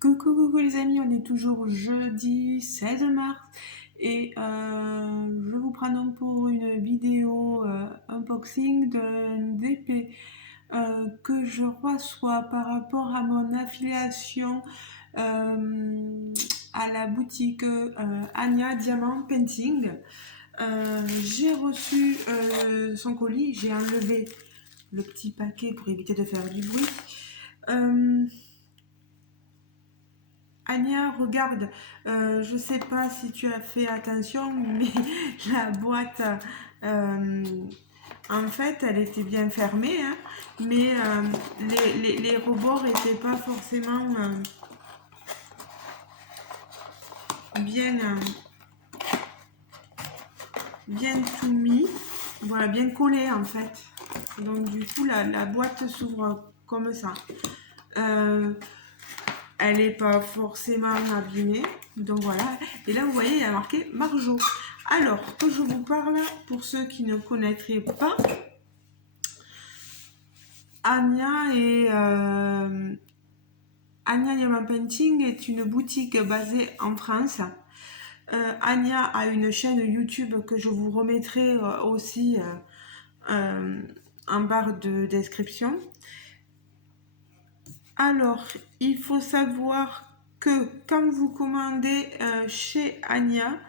Coucou les amis, on est toujours jeudi 16 mars et je vous prends donc pour une vidéo unboxing d'un DP que je reçois par rapport à mon affiliation à la boutique Anya Diamant Painting. J'ai reçu son colis, j'ai enlevé le petit paquet pour éviter de faire du bruit. Anya, regarde, je sais pas si tu as fait attention, mais la boîte, en fait, elle était bien fermée, hein, mais les rebords n'étaient pas forcément bien, bien tout mis, voilà, bien collé en fait. Donc du coup, la boîte s'ouvre comme ça. Elle n'est pas forcément abîmée, donc voilà. Et là, vous voyez, il y a marqué Marjo. Alors, que je vous parle, pour ceux qui ne connaîtraient pas, Anya Anya Diamant Painting est une boutique basée en France. Anya a une chaîne YouTube que je vous remettrai aussi en barre de description. Alors, il faut savoir que quand vous commandez chez Anya,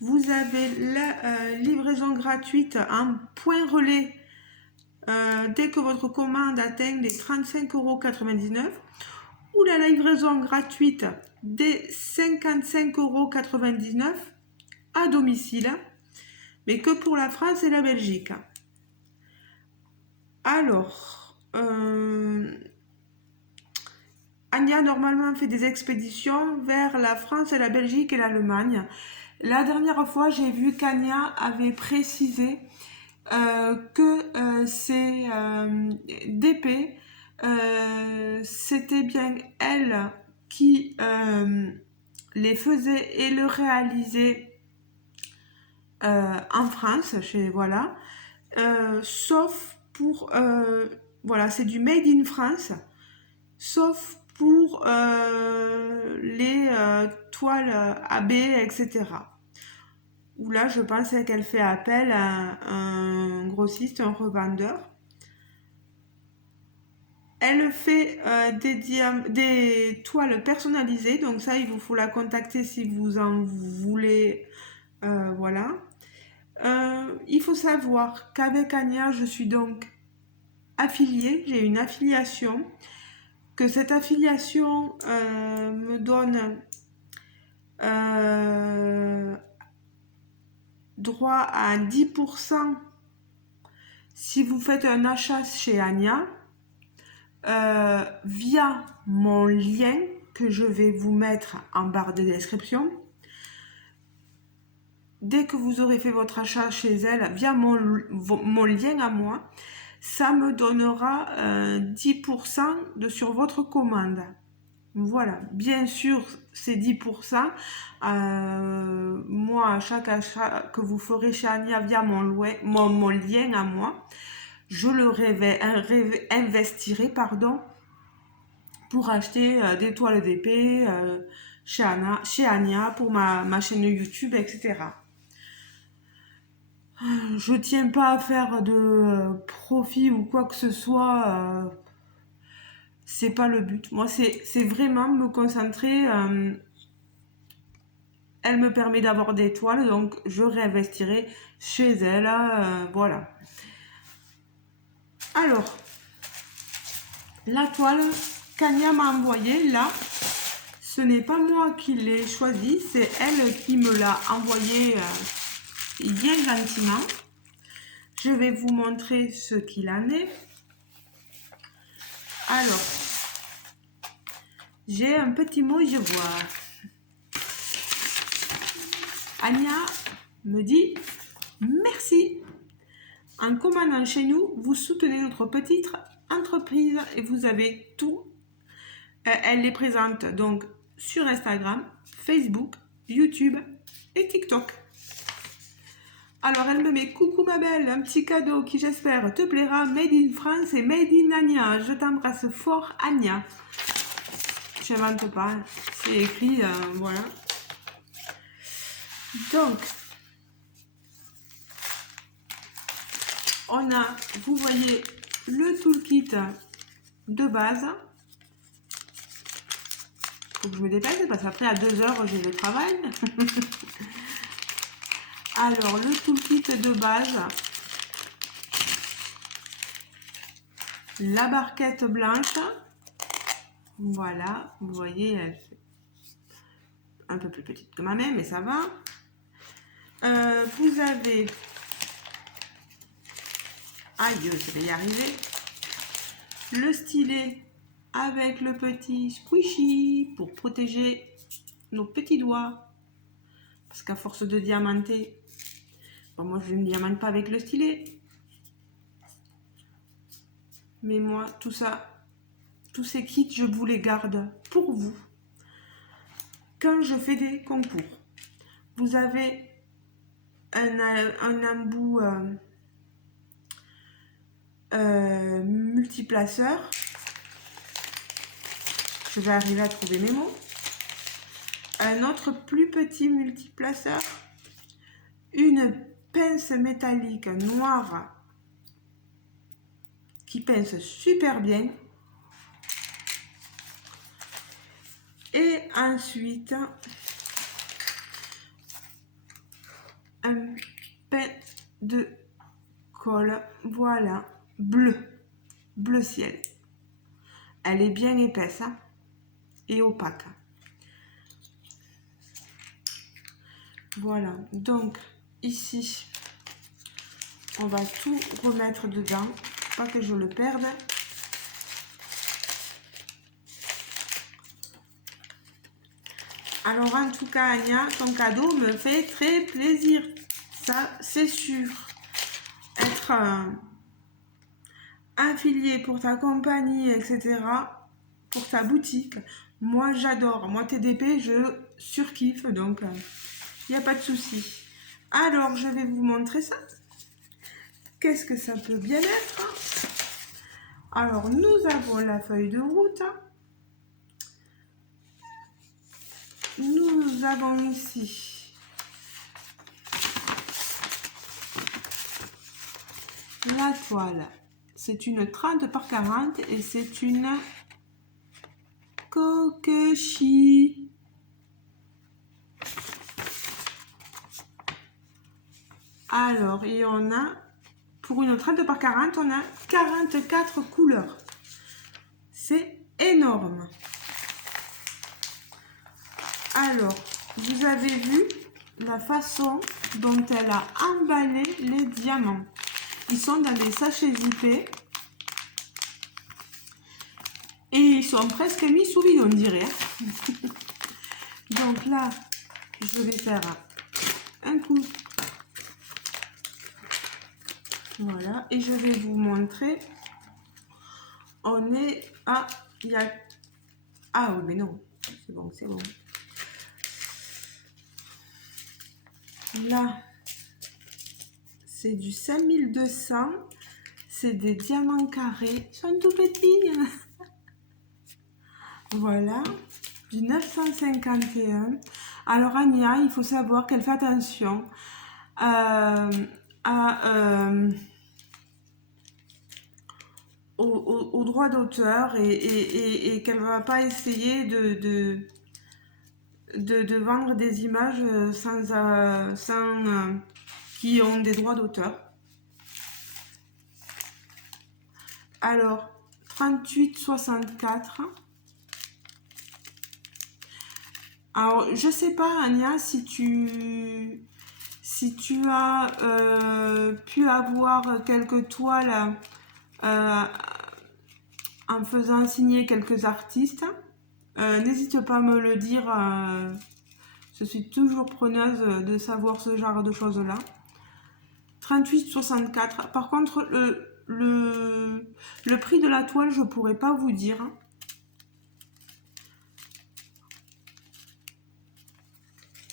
vous avez la livraison gratuite en point relais dès que votre commande atteint les 35,99 € ou la livraison gratuite des 55,99 € à domicile, mais que pour la France et la Belgique. Alors, Anya normalement fait des expéditions vers la France et la Belgique et l'Allemagne. La dernière fois, j'ai vu qu'Anya avait précisé que ces DP, c'était bien elle qui les faisait et le réalisait en France, voilà. Sauf pour, voilà, c'est du made in France, sauf pour les toiles AB, etc. Où là, je pense qu'elle fait appel à un grossiste, un revendeur. Elle fait des toiles personnalisées, donc ça, il vous faut la contacter si vous en voulez. Voilà. Il faut savoir qu'avec Anya, je suis donc affiliée, j'ai une affiliation, que cette affiliation me donne droit à 10% si vous faites un achat chez Anya via mon lien que je vais vous mettre en barre de description. Dès que vous aurez fait votre achat chez elle via mon lien à moi, ça me donnera 10% sur votre commande. Voilà, bien sûr, ces 10%, moi, à chaque achat que vous ferez chez Anya via mon lien à moi, je le investirai pour acheter des toiles d'épée chez Anya pour ma chaîne YouTube, etc. Je tiens pas à faire de profit ou quoi que ce soit. C'est pas le but. Moi, c'est vraiment me concentrer. Elle me permet d'avoir des toiles, donc je réinvestirai chez elle. Voilà. Alors, la toile qu'Anya m'a envoyée, là, ce n'est pas moi qui l'ai choisie, c'est elle qui me l'a envoyée bien gentiment. Je vais vous montrer ce qu'il en est. Alors, j'ai un petit mot, je vois. Anya me dit merci. En commandant chez nous, vous soutenez notre petite entreprise et vous avez tout. Elle les présente donc sur Instagram, Facebook, YouTube et TikTok. Alors elle me met coucou ma belle, un petit cadeau qui j'espère te plaira, made in France et made in Anya. Je t'embrasse fort Anya. je n'invente pas, hein. C'est écrit, voilà. Donc, on a, vous voyez, le toolkit de base. Faut que je me dépêche parce qu'après à 2 heures j'ai le travail. Alors le toolkit de base, la barquette blanche, voilà, vous voyez, elle fait un peu plus petite que ma main, mais ça va. Vous avez, aïe, je vais y arriver, le stylet avec le petit squishy pour protéger nos petits doigts. Parce qu'à force de diamanter, bon, moi je ne diamante pas avec le stylet. Mais moi, tout ça, tous ces kits, je vous les garde pour vous. Quand je fais des concours, vous avez un embout multiplaceur. Je vais arriver à trouver mes mots. Un autre plus petit multiplaceur. Une pince métallique noire qui pince super bien. Et ensuite, un pain de colle, voilà, bleu ciel. Elle est bien épaisse hein, et opaque. Voilà, donc ici, on va tout remettre dedans, pas que je le perde. Alors en tout cas, Anya, ton cadeau me fait très plaisir. Ça, c'est sûr. Être affilié pour ta compagnie, etc., pour ta boutique, moi j'adore. Moi TDP, je surkiffe, donc il n'y a pas de souci. Alors, je vais vous montrer ça. Qu'est-ce que ça peut bien être? Alors, nous avons la feuille de route. Nous avons ici la toile. C'est une 30 par 40 et c'est une Kokeshi. Alors, et on a, pour une 30 par 40, on a 44 couleurs. C'est énorme. Alors, vous avez vu la façon dont elle a emballé les diamants. Ils sont dans des sachets zippés. Et ils sont presque mis sous vide, on dirait. Donc là, je vais faire un coup. Voilà, et je vais vous montrer. On est à... Il y a... Ah oui, mais non. C'est bon, c'est bon. Là, c'est du 5200. C'est des diamants carrés. Ils sont tout petits. Voilà. Du 951. Alors, Anya, il faut savoir qu'elle fait attention au droit d'auteur et qu'elle ne va pas essayer de vendre des images qui ont des droits d'auteur. Alors, 38,64. Alors, je sais pas, Anya, si tu as pu avoir quelques toiles en faisant signer quelques artistes, n'hésite pas à me le dire. Je suis toujours preneuse de savoir ce genre de choses-là. 38,64. Par contre, le prix de la toile, je pourrais pas vous dire.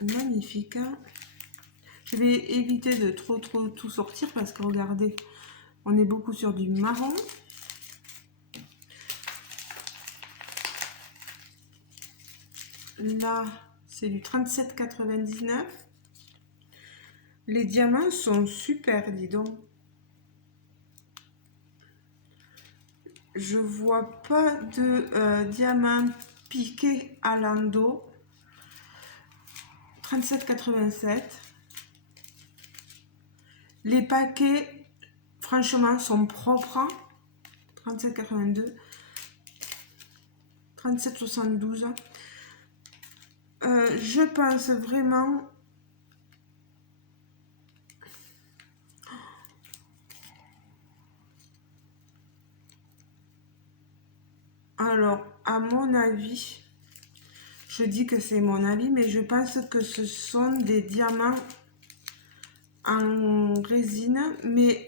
Magnifique. Hein, je vais éviter de trop tout sortir parce que regardez, on est beaucoup sur du marron. Là, c'est du 37,99. Les diamants sont super, dis donc. Je vois pas de diamants piqués à l'endo. 37,87. Les paquets, franchement, sont propres. 37,82. 37,72. Je pense vraiment... Alors, à mon avis, je dis que c'est mon avis, mais je pense que ce sont des diamants en résine, mais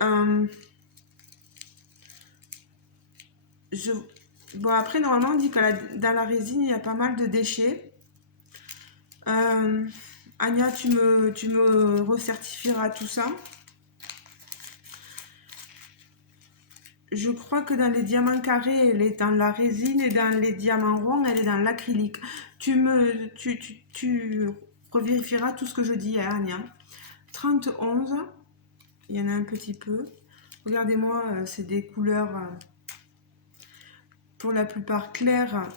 bon, après, normalement, on dit que dans la résine, il y a pas mal de déchets. Anya, tu me recertifieras tout ça. Je crois que dans les diamants carrés, elle est dans la résine, et dans les diamants ronds, elle est dans l'acrylique. Tu revérifieras tout ce que je dis, hein, Anya. 30-11, il y en a un petit peu. Regardez-moi, c'est des couleurs pour la plupart claires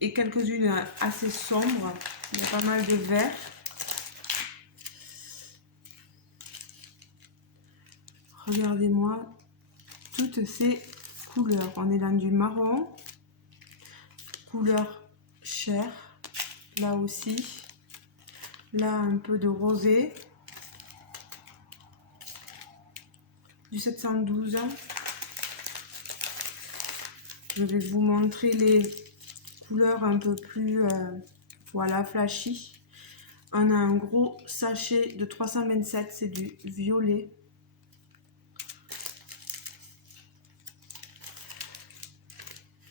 et quelques-unes assez sombres. Il y a pas mal de vert. Regardez-moi toutes ces couleurs. On est dans du marron, couleur chair, là aussi. Là, un peu de rosé, du 712. Je vais vous montrer les couleurs un peu plus, voilà, flashy. On a un gros sachet de 327, c'est du violet.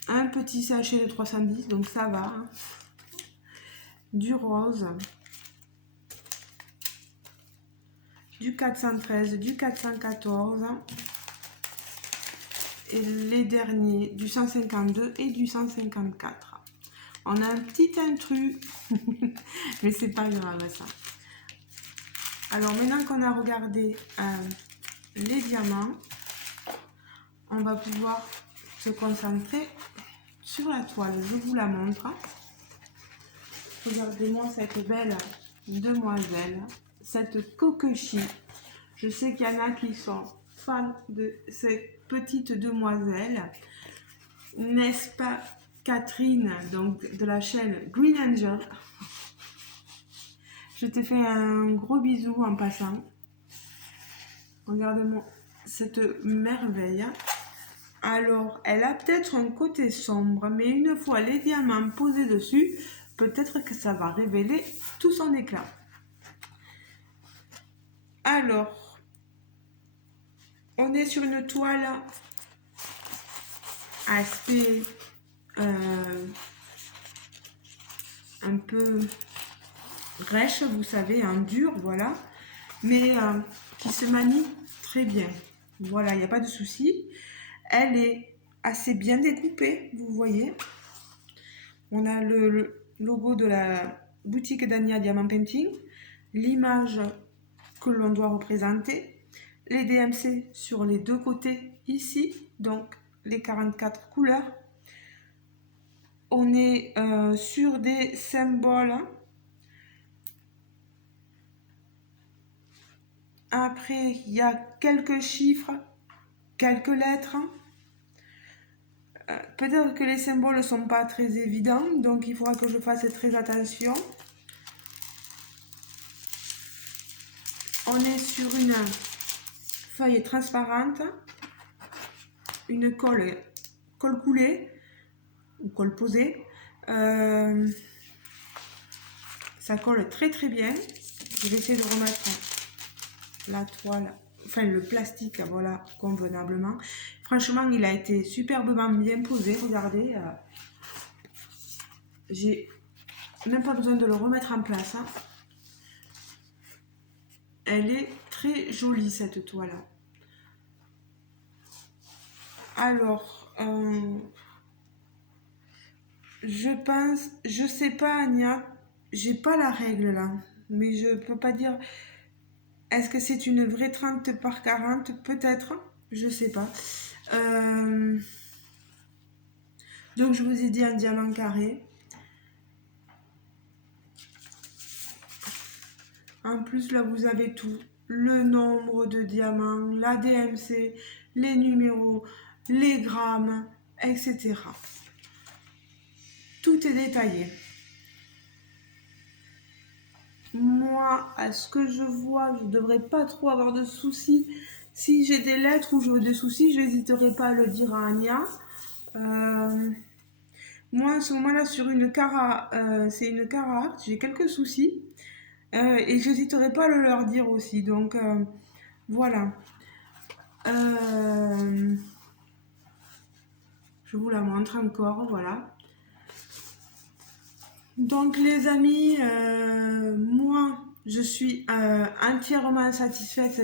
Un petit sachet de 310, donc ça va. Hein. Du rose. Du 413, du 414. Et les derniers, du 152 et du 154. On a un petit intrus, mais c'est pas grave ça. Alors maintenant qu'on a regardé les diamants, on va pouvoir se concentrer sur la toile. Je vous la montre. Regardez-moi cette belle demoiselle, cette kokoshi. Je sais qu'il y en a qui sont fans de cette petite demoiselle. N'est-ce pas Catherine, donc de la chaîne Green Angel? Je te fais un gros bisou en passant. Regarde-moi cette merveille. Alors, elle a peut-être un côté sombre, mais une fois les diamants posés dessus, peut-être que ça va révéler tout son éclat. Alors, on est sur une toile aspect un peu rêche, vous savez, un dur, voilà, mais qui se manie très bien. Voilà, il n'y a pas de souci. Elle est assez bien découpée, vous voyez. On a le logo de la boutique d'Ania Diamant Painting, l'image que l'on doit représenter, les DMC sur les deux côtés ici, donc les 44 couleurs. On est sur des symboles. Après, il y a quelques chiffres, quelques lettres. Peut-être que les symboles ne sont pas très évidents, donc il faudra que je fasse très attention. On est sur une feuille transparente, une colle coulée ou colle posée. Ça colle très très bien. Je vais essayer de remettre la toile, enfin le plastique, voilà, convenablement. Franchement, il a été superbement bien posé. Regardez, j'ai même pas besoin de le remettre en place. Hein. Elle est très jolie cette toile. Alors, Je pense, je sais pas, Anya, j'ai pas la règle là, mais je peux pas dire. Est-ce que c'est une vraie 30 par 40? Peut-être, je sais pas. Euh, donc je vous ai dit un diamant carré. En plus là vous avez tout. Le nombre de diamants, la DMC, les numéros, les grammes, etc. Tout est détaillé. Moi, à ce que je vois, je ne devrais pas trop avoir de soucis. Si j'ai des lettres ou j'ai des soucis, je n'hésiterai pas à le dire à Anya. Euh, Moi, à ce moment-là, sur une cara, c'est une cara, j'ai quelques soucis. Et je n'hésiterai pas à le leur dire aussi. Donc, voilà. Euh, je vous la montre encore, voilà. Donc les amis, moi je suis entièrement satisfaite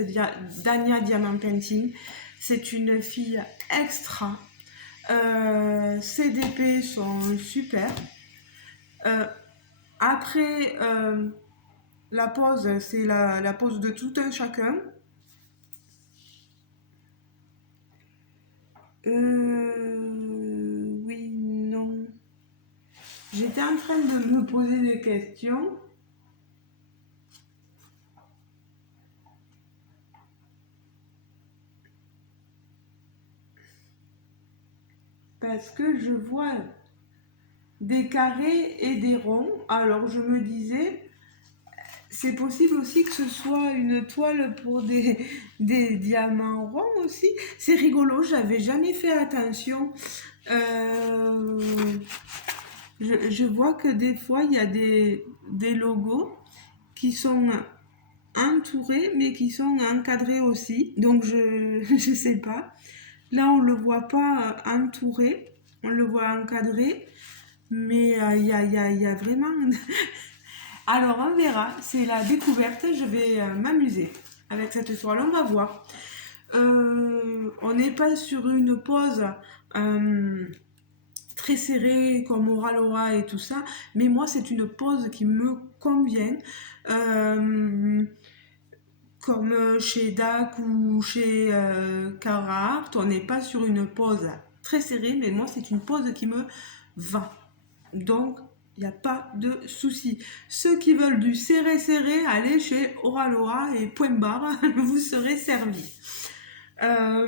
d'Anya Diamant Painting. C'est une fille extra. Ses DP sont super. Euh, Après, la pose, c'est la pose de tout un chacun. Oui, non. J'étais en train de me poser des questions. Parce que je vois des carrés et des ronds. Alors je me disais, c'est possible aussi que ce soit une toile pour des diamants ronds aussi. C'est rigolo, j'avais jamais fait attention. Euh, je vois que des fois il y a des logos qui sont entourés mais qui sont encadrés aussi. Donc je sais pas. Là on le voit pas entouré, on le voit encadré. Mais il y a vraiment... Alors, on verra. C'est la découverte. Je vais m'amuser avec cette toile. On va voir. On n'est pas sur une pose très serrée comme Aura Laura et tout ça. Mais moi, c'est une pose qui me convient. Euh, Comme chez DAC ou chez Carhartt, on n'est pas sur une pose très serrée. Mais moi, c'est une pose qui me va. Donc, il n'y a pas de souci. Ceux qui veulent du serré, allez chez Oraloa et point barre, vous serez servi. Là,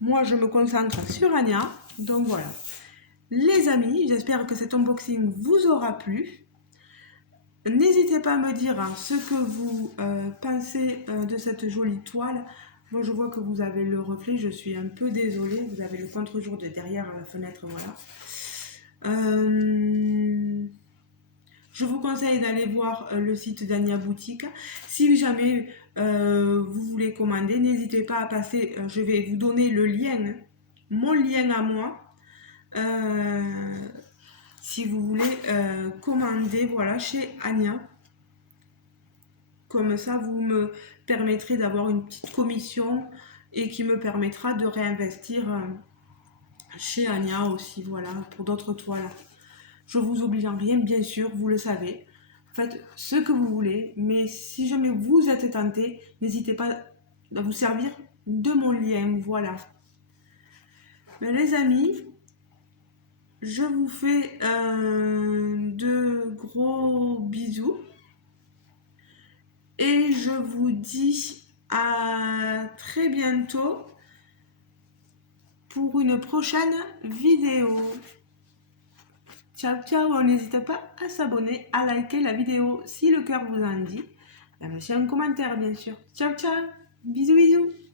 moi, je me concentre sur Anya. Donc, voilà. Les amis, j'espère que cet unboxing vous aura plu. N'hésitez pas à me dire ce que vous pensez de cette jolie toile. Moi, je vois que vous avez le reflet. Je suis un peu désolée. Vous avez le contre-jour de derrière la fenêtre. Voilà. Je vous conseille d'aller voir le site d'Anya Boutique. Si jamais vous voulez commander, n'hésitez pas à passer. Je vais vous donner le lien, mon lien à moi. Si vous voulez commander, voilà, chez Anya. Comme ça, vous me permettrez d'avoir une petite commission et qui me permettra de réinvestir chez Anya aussi, voilà, pour d'autres toiles. Je vous oblige en rien, bien sûr, vous le savez. Faites ce que vous voulez, mais si jamais vous êtes tenté, n'hésitez pas à vous servir de mon lien, voilà. Mais les amis, je vous fais de gros bisous et je vous dis à très bientôt pour une prochaine vidéo. Ciao ciao, n'hésitez pas à s'abonner, à liker la vidéo si le cœur vous en dit. Et à me laisser un commentaire bien sûr. Ciao ciao, bisous bisous.